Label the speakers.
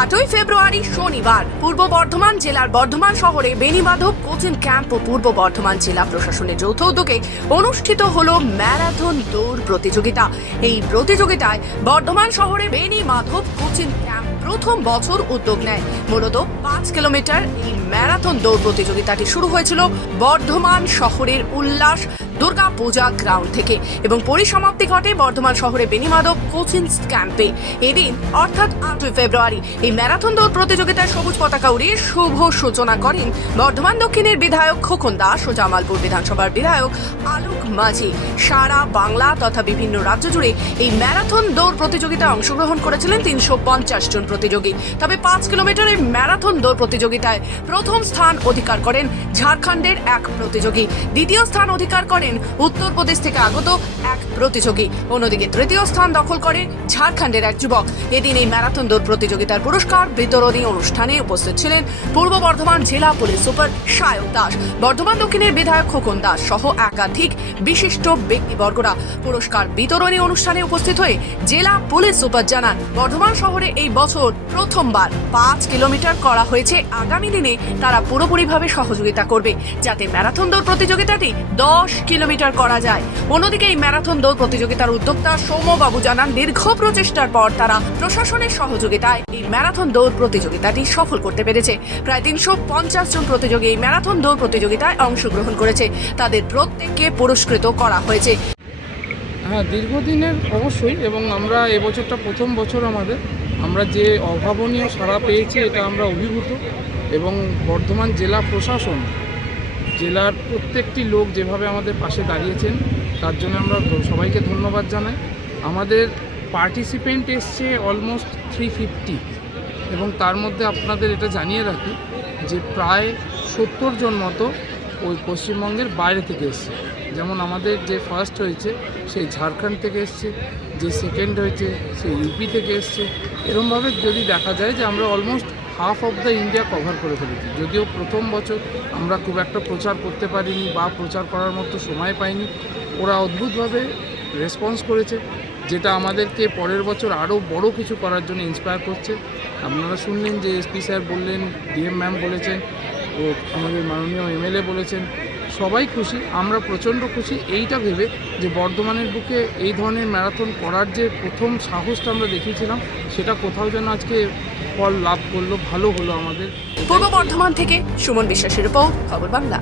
Speaker 1: আটই ফেব্রুয়ারি শনিবার, পূর্ব বর্ধমান জেলার বর্ধমান শহরে বেনিমাধব কোচিং ক্যাম্প ও পূর্ব বর্ধমান জেলা প্রশাসনের যৌথ উদ্যোগে অনুষ্ঠিত হল ম্যারাথন দৌড় প্রতিযোগিতা। এই প্রতিযোগিতায় বর্ধমান শহরে বেনিমাধব কোচিং ক্যাম্প প্রথম বছর উদ্যোগ নেয়। মূলত পাঁচ কিলোমিটার এই ম্যারাথন দৌড় প্রতিযোগিতাটি শুরু হয়েছিল বর্ধমান শহরের উল্লাস দুর্গা পূজা গ্রাউন্ড থেকে এবং পরিসমাপ্তি ঘটে বর্ধমান শহরে বেনিমাধব কোচিং ক্যাম্পে। এদিন, অর্থাৎ আটই ফেব্রুয়ারি, এই ম্যারাথন দৌড় প্রতিযোগিতায় সবুজ পতাকা উড়িয়ে শুভ সূচনা করেন বর্ধমান দক্ষিণের বিধায়ক খোকন দাস ও জামালপুর বিধানসভার বিধায়ক আলোক মাঝি। সারা বাংলা তথা বিভিন্ন রাজ্য জুড়ে এই ম্যারাথন দৌড় প্রতিযোগিতায় অংশগ্রহণ করেছিলেন তিনশো পঞ্চাশ জন প্রতিযোগী। তবে পাঁচ কিলোমিটারের ম্যারাথন দৌড় প্রতিযোগিতায় প্রথম স্থান অধিকার করেন ঝাড়খণ্ডের এক প্রতিযোগী। দ্বিতীয় স্থান অধিকার করেন উত্তরপ্রদেশ থেকে আগত এক প্রতিযোগী। অন্যদিকে তৃতীয় স্থান দখল করে ঝাড়খণ্ডের এক যুবক। এদিন এই ম্যারাথন দৌড় প্রতিযোগিতার পুরস্কার বিতরণী অনুষ্ঠানে উপস্থিত ছিলেন পূর্ব বর্ধমান জেলা পুলিশ সুপার সায়ক দাস, বর্ধমান দক্ষিণের বিধায়ক খোকন দাস সহ একাধিক বিশিষ্ট ব্যক্তিবর্গরা। পুরস্কার বিতরণী অনুষ্ঠানে উপস্থিত হয়ে জেলা পুলিশ সুপার জানান, বর্ধমান শহরে এই বছর প্রথমবার। পাঁচ কিলোমিটার করা হয়েছে। আগামী দিনে তারা পুরোপুরিভাবে সহযোগিতা করবে। যাতে ম্যারাথন দৌড় প্রতিযোগিতাটি দশ কিলোমিটার করা যায়। অন্যদিকে এই ম্যারাথন দৌড় প্রতিযোগিতার উদ্যোক্তা সৌম্যবাবু জানান, দীর্ঘ প্রচেষ্টার পর তারা প্রশাসনের সহযোগিতায় এই ম্যারাথন দৌড় প্রতিযোগিতাটি সফল করতে পেরেছে। প্রায় তিনশো পঞ্চাশ জন প্রতিযোগী এই ম্যারাথন দৌড় প্রতিযোগিতায় অংশগ্রহণ করেছে। তাদের প্রত্যেককে পুরস্কৃত করা হয়েছে।
Speaker 2: হ্যাঁ দীর্ঘদিনের অবশ্যই এবং আমরা এবছরটা প্রথম বছর আমাদের। আমরা যে অভাবনীয় সাড়া পেয়েছি, এটা আমরা অভিভূত এবং বর্ধমান জেলা প্রশাসন, জেলার প্রত্যেকটি লোক যেভাবে আমাদের পাশে দাঁড়িয়েছেন, তার জন্য আমরা সবাইকে ধন্যবাদ জানাই। আমাদের পার্টিসিপেন্ট এসছে অলমোস্ট থ্রি ফিফটি এবং তার মধ্যে আপনাদের এটা জানিয়ে রাখি যে প্রায় সত্তর জন মতো ওই পশ্চিমবঙ্গের বাইরে থেকে এসছে। যেমন আমাদের যে ফার্স্ট হয়েছে, সেই ঝাড়খণ্ড থেকে এসছে, যে সেকেন্ড হয়েছে সে ইউপি থেকে এসছে। এরমভাবে যদি দেখা যায় যে আমরা almost half of the India cover করে ফেলেছি। যদিও প্রথম বছর আমরা খুব একটা প্রচার করতে পারিনি বা প্রচার করার মতো সময় পাইনি, ওরা অদ্ভুতভাবে রেসপন্স করেছে, যেটা আমাদেরকে পরের বছর আরও বড় কিছু করার জন্য ইন্সপায়ার করছে। আপনারা শুনলেন যে এসপি স্যার বললেন ডিএম ম্যাম বলেছেন ও আমাদের মাননীয় এমএলএ বলেছেন, সবাই খুশি, আমরা প্রচণ্ড খুশি। এইটা ভেবে যে বর্ধমানের বুকে এই ধরনের ম্যারাথন করার যে প্রথম সাহসটা আমরা দেখিয়েছিলাম, সেটা কোথাও যেন আজকে ফল লাভ করল, ভালো হলো আমাদের।
Speaker 1: পূর্ব বর্ধমান থেকে সুমন বিশ্বাসের রিপোর্ট, খবর বাংলা।